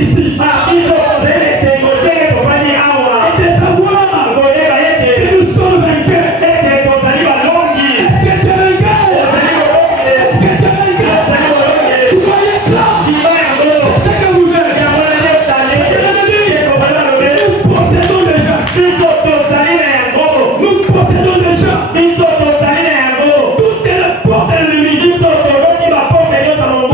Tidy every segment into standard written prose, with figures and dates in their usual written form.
ici. Et de savoir que nous sommes vainqueurs. Est-ce que tu es vainqueur? Est-ce que tu es vainqueur? Vous voyez cela? C'est ce que vous êtes. Nous possédons déjà. Nous possédons déjà. Toutes les portes de l'ennemi. Toutes les portes qui étaient fermées.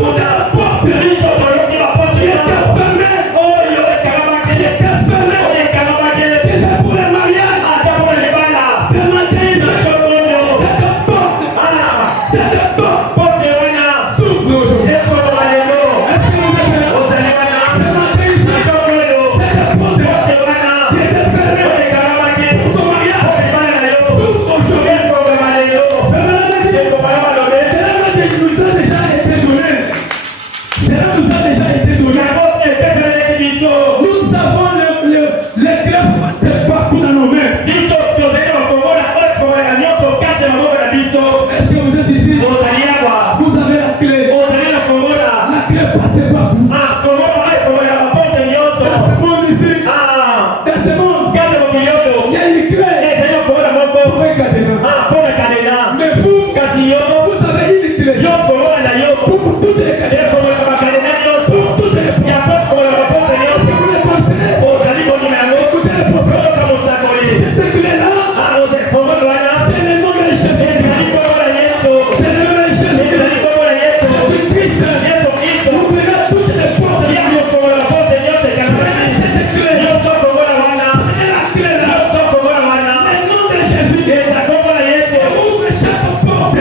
C'était pour le mariage. Ce matin, cette porte s'ouvre aujourd'hui. Est-ce que vous êtes là? Ce matin, cette porte qui était fermée pour son mariage s'ouvre aujourd'hui. Cela nous a déjà été donné. Nous avons les clés passer partout dans nos mains. Est-ce que vous êtes ici? Vous avez la clé. La clé passée partout. Dans ce monde ici, dans ce monde, il y a une clé pour un cadenas. Mais vous avez une clé pour toutes les cadenas. Pour toutes les portes. Est-ce que vous les pensez? Écoutez les prophètes. C'est cette clé-là. C'est le nom de Jésus. C'est le nom de Jésus. Jésus-Christ. Ouvrira toutes les portes. Cette clé. C'est la clé-là. Le nom de Jésus. Ouvre chaque porte.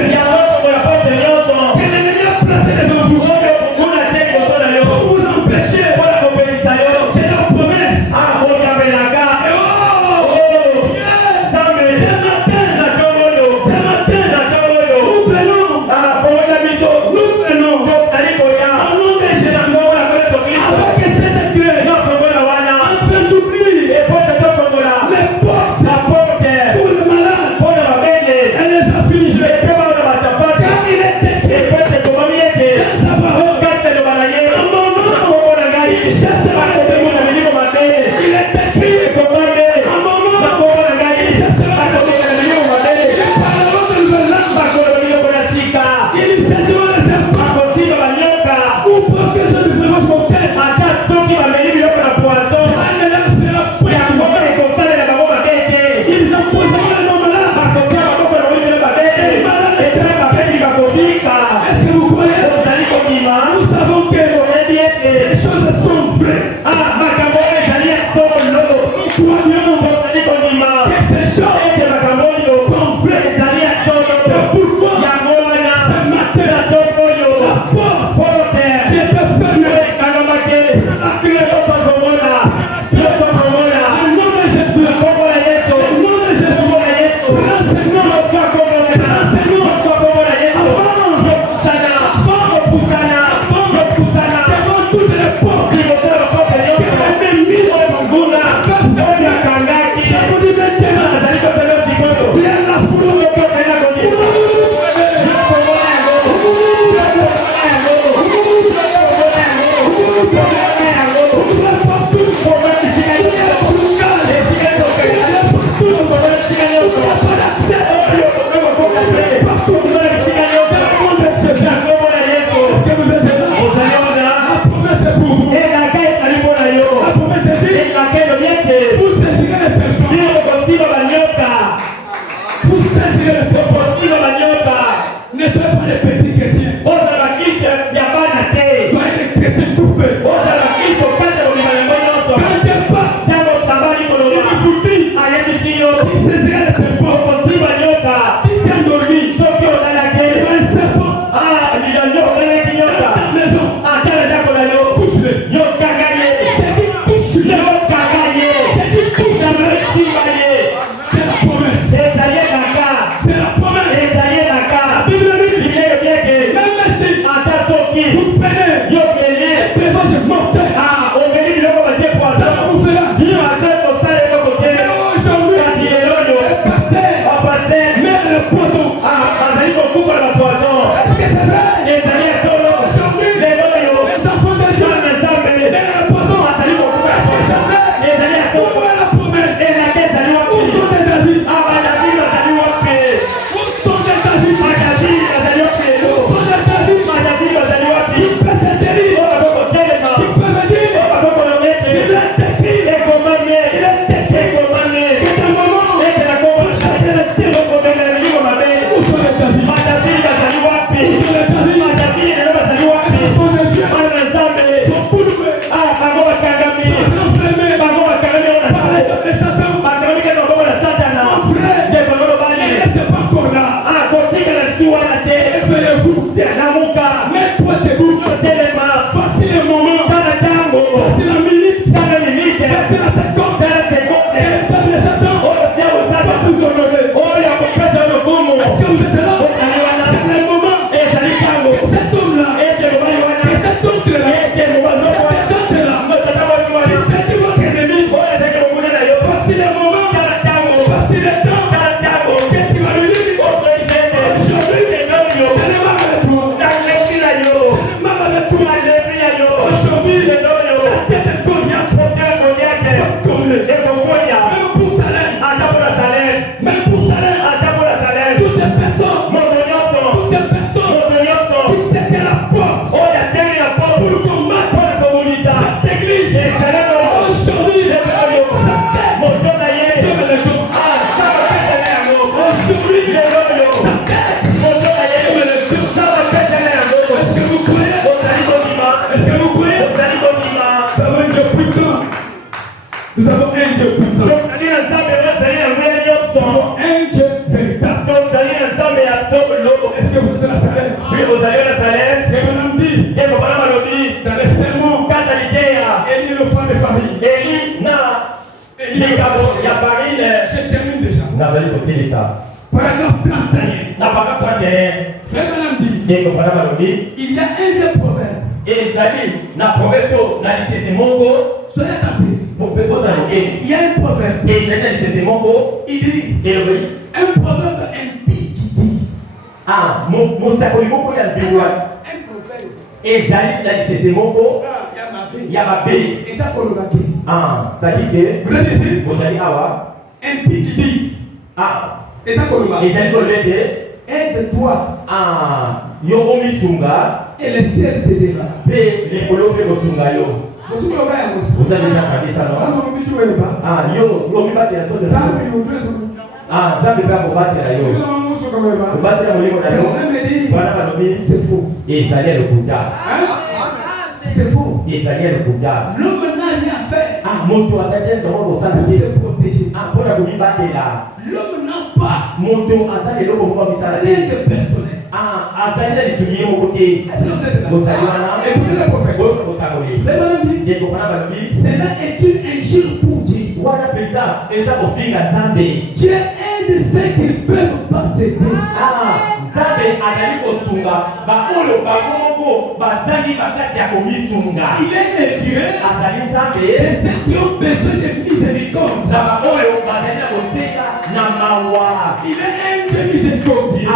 Que l'ennemi a placé devant vous. Pour vous empêcher. C'est la promesse. Réveillez-vous. Mets-toi debout. Voici le moment. Voici la minute. Voici la seconde. Et le peuple de Satan va vous honorer. Est-ce que vous êtes là? C'est le moment. Que cet homme-là, que cet oncle-là, que cette tante-là, que c'est votre ennemi. Voici le moment. Voici le temps. Que tu vas lui dire. Aujourd'hui, je ne m'en avec toi. Je ne m'en avec toi. Aujourd'hui, la tête est cognate. Même pour salaire. Même pour salaire. Toutes les personnes qui s'étaient la porte pour combattre cette église. Aujourd'hui, est-ce que vous croyez? Est-ce que vous croyez? Nous avons un Dieu puissant. Nous avons un Dieu puissant. Nous avons un Dieu véritable. Est-ce que vous êtes à la salaire? Et madame dit, dans les sermons, Élie le frère de famille. Je termine déjà. Paragraphe 31. Frère madame dit, il y a un vieux proverbe. Soyez attentifs. Il y a un proverbe. Il dit, un proverbe impie qui dit. Un proverbe. Et ça pour le baquet. Ça dit que Vous êtes ici? vous allez avoir Impie qui dit. Et ça pour le baquet. Aide-toi. Et le ciel t'aidera. Vous avez déjà fait ça, non? C'est faux. C'est faux. L'homme n'a rien fait pour se protéger. L'homme n'a pas rien de personnel. Est-ce que vous êtes là? Écoutez le prophète. Cela est une injure pour dire. Dieu aide ceux qui ne peuvent pas s'aider. Il est le Dieu de ceux qui ont besoin de miséricorde. Il est un Dieu miséricordieux.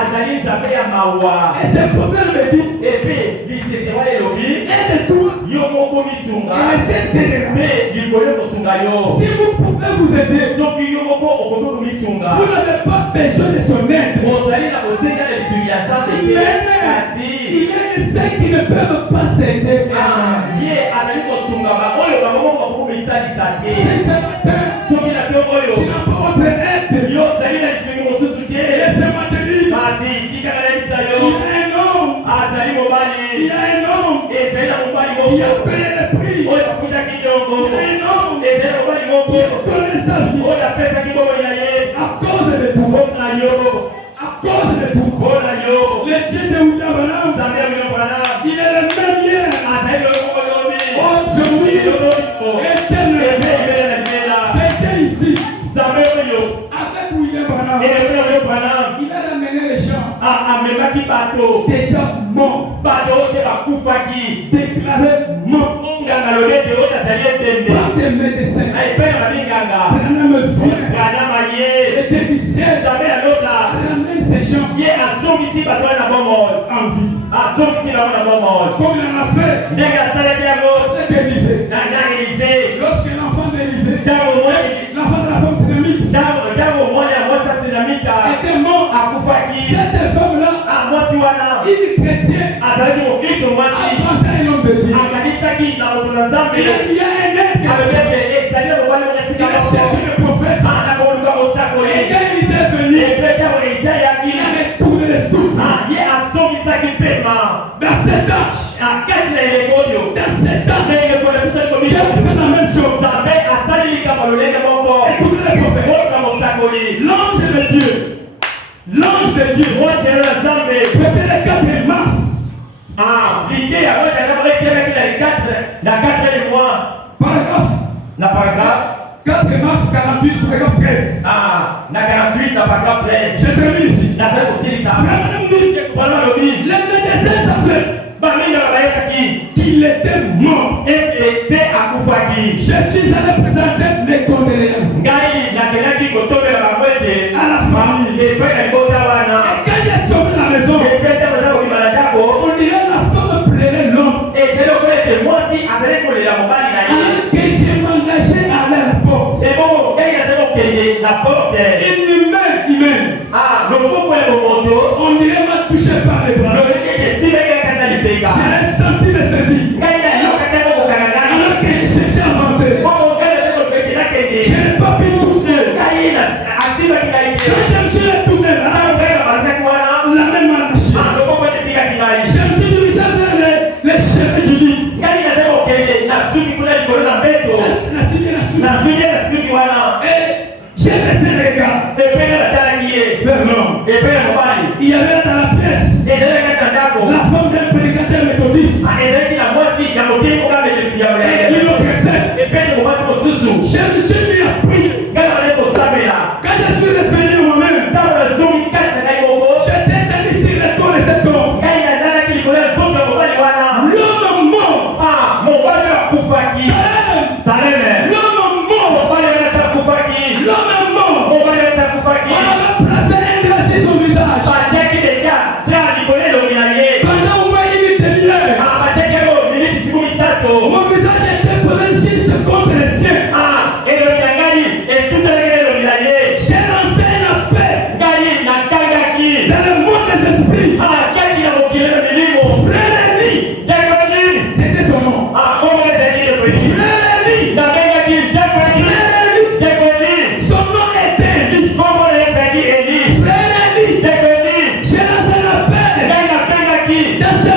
Et ce problème me dit, aide-toi. Et le ciel t'aidera. Si vous pouvez vous aider, vous n'avez pas besoin de son aide. Mais il aide ceux qui ne peuvent pas s'aider. C'est ce matin, tu n'as pas votre aide. Laissez-moi te dire, il y a un homme qui a payé le prix. Il y a un homme qui a donné sa vie à cause de tout. À cause de tout. Le Dieu de William Branham, il est le même hier. Aujourd'hui, éternellement. C'est Dieu ici. Avec William Branham, il a ramené les gens déjà morts, déclarés morts par des médecins. Branham vient, et Dieu du ciel ramène ces gens en vie. Comme il en a fait avec Élisée. Lorsque l'enfant d'Élisée, l'enfant de la femme sénamite, était mort, cette femme-là, une chrétienne, a pensé à un homme de Dieu. Il y a un être qui a cherché le prophète. Et quand Élisée est venu, il a retourné le souffle. Dans cet âge, Dieu fait la même chose. Écoutez le prophète. L'ange de Dieu, verset le 4. Ah, l'idée alors j'aimerais qu'il y ait 4 mois. Paragraphe. La paragraphe. 4 mars 48, paragraphe 13. Ah, la 48, la paragraphe 13. Je termine ici. La fait aussi ça. Les médecins savaient qu'il était mort. Et c'est à Koufaki. Je suis allé présenter mes condoléances à la famille. Et Quand j'ai sauvé la maison, on dirait la femme plairait l'homme. Alors que j'ai m'engagé à aller à la porte. Humain. On dirait m'a touché par les bras. Je l'ai senti me saisir. Alors que je cherchais à avancer. Je n'ai pas pu toucher. Quand je me suis retourné là, la même marche. Je me suis dirigé vers les chefs du lit. Et j'ai baissé les regards vers l'homme. Il y avait là dans la pièce la femme d'un prédicateur méthodiste. Et il l'oppressait. Je me suis mis à prier. Quand je suis revenu moi-même, j'étais allé sur le corps de cet homme. L'homme mort. Salem. L'homme mort. L'homme est mort. On avait placé un drap sur son visage. Pendant au moins une demi-heure, mon visage était posé juste contre le sien. J'ai lancé un appel dans le monde des esprits. Frère Eli, c'était son nom. Frère Eli, son nom était Eli. Frère Eli, j'ai lancé un appel dans ce